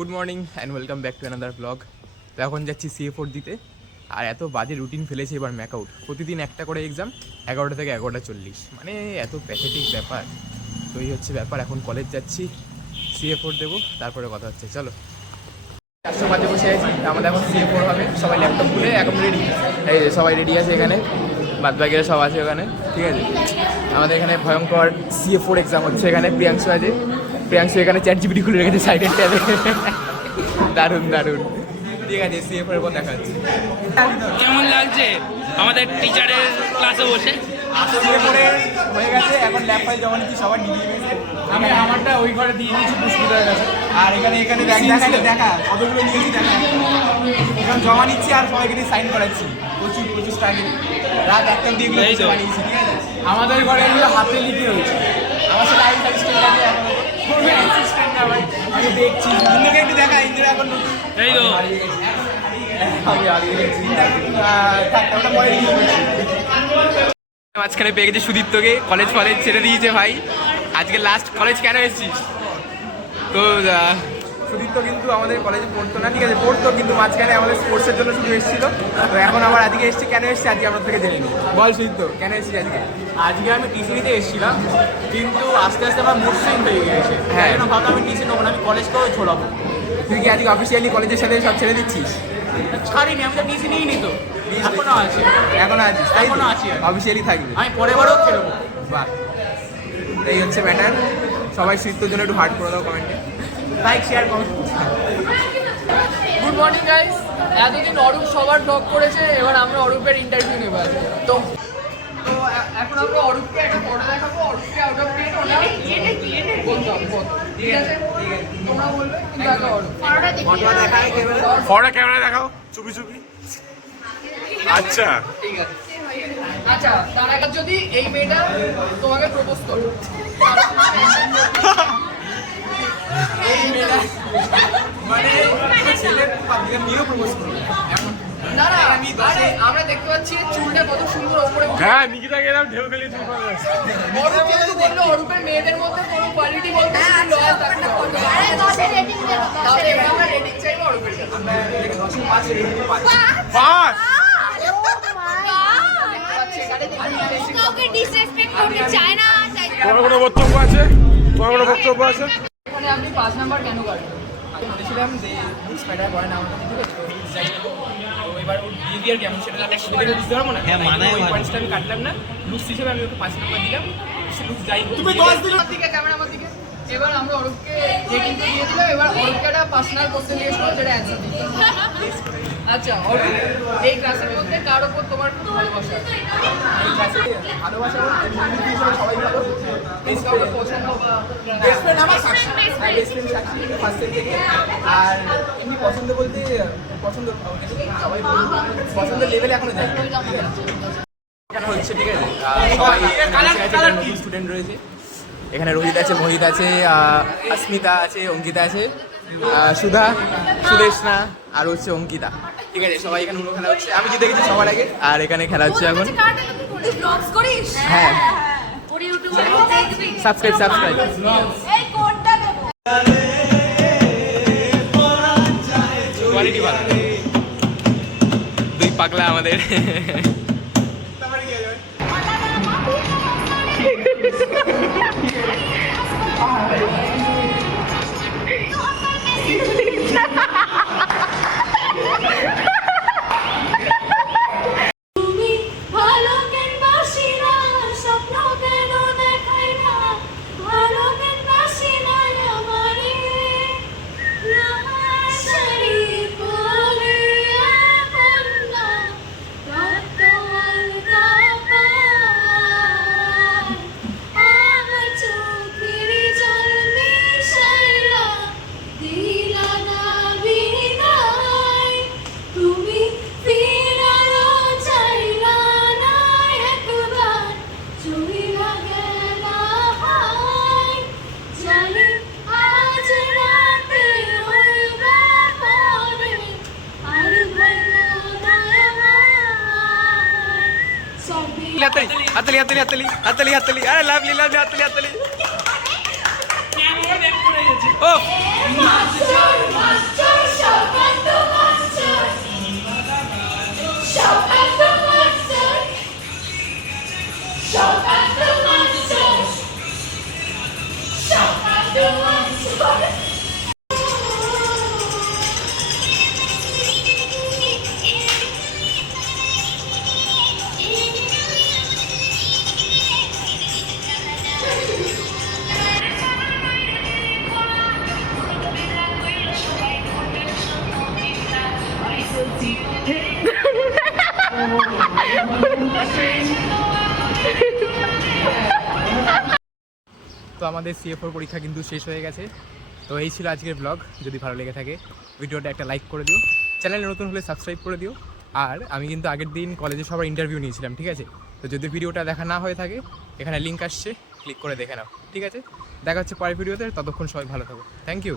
Good morning and welcome back to another blog. তো এখন যাচ্ছি CA4 দিতে। আর এত বাজে রুটিন ফেলেছে এবার ম্যাকআউট, প্রতিদিন একটা করে এক্সাম, 11টা থেকে 11:40, মানে এত প্যাথেটিক ব্যাপার। তো এই হচ্ছে ব্যাপার, এখন কলেজ যাচ্ছি, CA4 দেবো, তারপরে কথা হচ্ছে। চলো, 400 বাজে বসে আছি, আমাদের এখন CA4 হবে। সবাই ল্যাপটপ খুলে এখন রেডি, এই সবাই রেডি আছে এখানে, বাদ বাকিরা সব আছে ওখানে, ঠিক আছে। আমাদের এখানে ভয়ঙ্কর CA4 এক্সাম হচ্ছে। এখানে প্রিয়াংশু আছে, প্রিয়াংশু এখানে ChatGPT খুলে রেখেছে সাইডের ট্যাবে। দারুণ দারুণ, ঠিক আছে। CA4 এর পর দেখা যাচ্ছে। কেমন লাগছে আমাদের টিচারের ক্লাসে বসে? CA4 হয়ে গেছে, এখন ল্যাব ফাইল জমা নিচ্ছি, সবার ডিগ্রি হয়েছে। আমি আমারটা ওই ঘরে দিয়ে দিয়েছি পুষ্পিতার কাছে। আর এখানে দেখা কতগুলো নিয়েছি দেখা, এখন জমা নিচ্ছি আর সবাইকে দিয়ে সাইন করাচ্ছি। প্রচুর স্টাইল, রাত 1টা অব্দি এগুলো বানিয়েছি, ঠিক আছে। আমাদের ঘরে এগুলো হাতে লিখে হয়েছে। আমার সাথে আইন অ্যাসিস্ট্যান্ট আছে, এখন অ্যাসিস্ট্যান্ট না ভাই, আমি দেখছি। ইন্দুকে একটু দেখা, ইন্দুর এখন নতুন এই তো মাঝখানে পেয়ে গেছে সুদীপ্তকে, কলেজ ছেড়ে দিয়েছে ভাই। আজকে লাস্ট কলেজ কেন এসেছিস? তো সুদীপ্ত কিন্তু আমাদের কলেজে পড়তো না, ঠিক আছে, পড়তো, কিন্তু মাঝখানে আমাদের স্পোর্টসের জন্য শুধু এসেছিল। তো এখন আবার আজকে এসেছি, কেন এসেছি আজকে আমরা থেকে জেনে নিই। বল সুদীপ্ত, কেন এসেছিস আজকে? আজকে আমি টিসি নিতে এসেছিলাম, কিন্তু আস্তে আস্তে আমার মুড সুইং হয়ে গেছে। হ্যাঁ, জন্য ভাবলাম আমি টিসি নেবো না, আমি কলেজকেও ছড়াবো। তুই কি আজকে অফিসিয়ালি কলেজের সাথে সব ছেড়ে দিচ্ছিস? ছাড়িনি, আমি তো টিসি নিই নি, তো এখনো আছে, এখনো আছিস? এখনো আছি, অফিসিয়ালি থাকবি? আমি পরের বারও খেলবো। বাহ, এই হচ্ছে ম্যাটার। সবাই সুদীপ্তর জন্য একটু হার্ট করে দাও কমেন্টে, like share comment. Good morning guys. এতদিন অরূপ সবার ব্লগ করেছে, এবার আমরা অরূপের ইন্টারভিউ নেব। তো এখন আমরা অরূপকে একটা ফটো দেখাবো, অরূপকে আউট অফ 10 ওটা বলতে হবে, ঠিক আছে? তোমরা বলবে কিন্তু আগে অরূপ ফটোটা ক্যামেরা দেখাও, চুপি চুপি। আচ্ছা ঠিক আছে। আচ্ছা, তার আগে যদি এই মেয়েটা তোমাকে প্রপোজ করে, এই মেয়েটা মানে ছেলে মেয়েও প্রপোজ করবে এমন? না না, আরে আমরা দেখতে পাচ্ছি চুলটা কত সুন্দর ওপরে উঠে। হ্যাঁ, নিকিতাকে এরকম ঢেউ খেলে তুমি পাবে। অরূপ যেহেতু বললো অরূপের মেয়েদের মধ্যে কোনো কোয়ালিটি বলতে লয়াল থাকতে হবে, তাহলে এবার আমরা রেটিং চাইবো অরূপের কাছে। আমরা 10-5 রেটিং পাচ্ছি। পাঁচ। কাউকে ডিসরেসপেক্ট করতে চায় না, তাই তোমার কোনো বক্তব্য আছে? তোমার কোনো বক্তব্য আছে? এখানে আপনি 5 নাম্বার কেন কাটবেন? আমি বলেছিলাম যে লুকস ম্যাটার করে না আমাকে, ঠিক আছে, ডিজাইন দেবো। তো এবার ওর বিহেভিয়ার কেমন সেটা আমি সুবিধা বুঝতে পারবো না। ওই পয়েন্টসটা আমি কাটলাম না, লুকস হিসেবে আমি ওকে 5 নাম্বার দিলাম। সে লুকস যাই হোক, তুমি 10 দিন দিকে ক্যামেরা আমার দিকে। এবার আমরা অরূপকে রেটিং দিয়ে দিলাম, এবার অরূপকে একটা পার্সোনাল কোশ্চেন জিজ্ঞেস করো, যেটা অ্যানসার দিতে হবে। আচ্ছা অরূপ, এই ক্লাসের মধ্যে কার উপর তোমার খুব ভালোবাসা আছে? এই ক্লাসে ভালোবাসা হিসেবে সবাই ভালো। বেশ কাউকে পছন্দ বা বেস্ট ফ্রেন্ড আমার সাক্ষী, বেস্ট ফ্রেন্ড সাক্ষী ফার্স্ট সেম থেকে। আর এমনি পছন্দ বলতে পছন্দ সবাই বলবো, পছন্দের লেভেলে এখনো যাই। এখানে হচ্ছে, ঠিক আছে, সবাই নতুন স্টুডেন্ট রয়েছে। এখানে রোহিত আছে, মোহিত আছে, अस्मिता আছে, অঙ্কিতা আছে, সুধা, সুদেশনা, আর হচ্ছে অঙ্কিতা, ঠিক আছে। সবাই এখানে উনো খেলা হচ্ছে, আমি জিতে গেছি সবার আগে। আর এখানে খেলা হচ্ছে এখন। ব্লগস করিস? হ্যাঁ, ওর ইউটিউবে দেখবি। সাবস্ক্রাইব। এই কোডটা দেবো। কোয়ালিটি ভালো, দুই পাগলা আমাদের। তুমি ভালো কেন বাসি না, স্বপ্ন কেন দেখাই না, ভালো কেন বাসি না আমারে, লাশারি পরে আপনা কত আলগা পায়, আমার চোখের জল মিশাইলা দিলা না বিদায়, তুমি ফিরানো চাইলা না একবার, চুইলা গেলা হায়, জানি আজ রাতে হইবা পরে, আর ভাইলা না আমায়, সবই হাতলি হাতলি হাতলি হাতলি হাতলি, আরে লাভলি লাভলি, হাতলি হাতলি। ও তো আমাদের CA4 পরীক্ষা কিন্তু শেষ হয়ে গেছে। তো এই ছিল আজকের ব্লগ। যদি ভালো লেগে থাকে ভিডিওটা একটা লাইক করে দিও, চ্যানেলে নতুন হলে সাবস্ক্রাইব করে দিও। আর আমি কিন্তু আগের দিন কলেজে সবার ইন্টারভিউ নিয়েছিলাম, ঠিক আছে? তো যদি ভিডিওটা দেখা না হয়ে থাকে এখানে লিঙ্ক আসছে, ক্লিক করে দেখে নাও, ঠিক আছে? দেখা হচ্ছে পরের ভিডিওতে। ততক্ষণ সবাই ভালো থাকো। Thank you.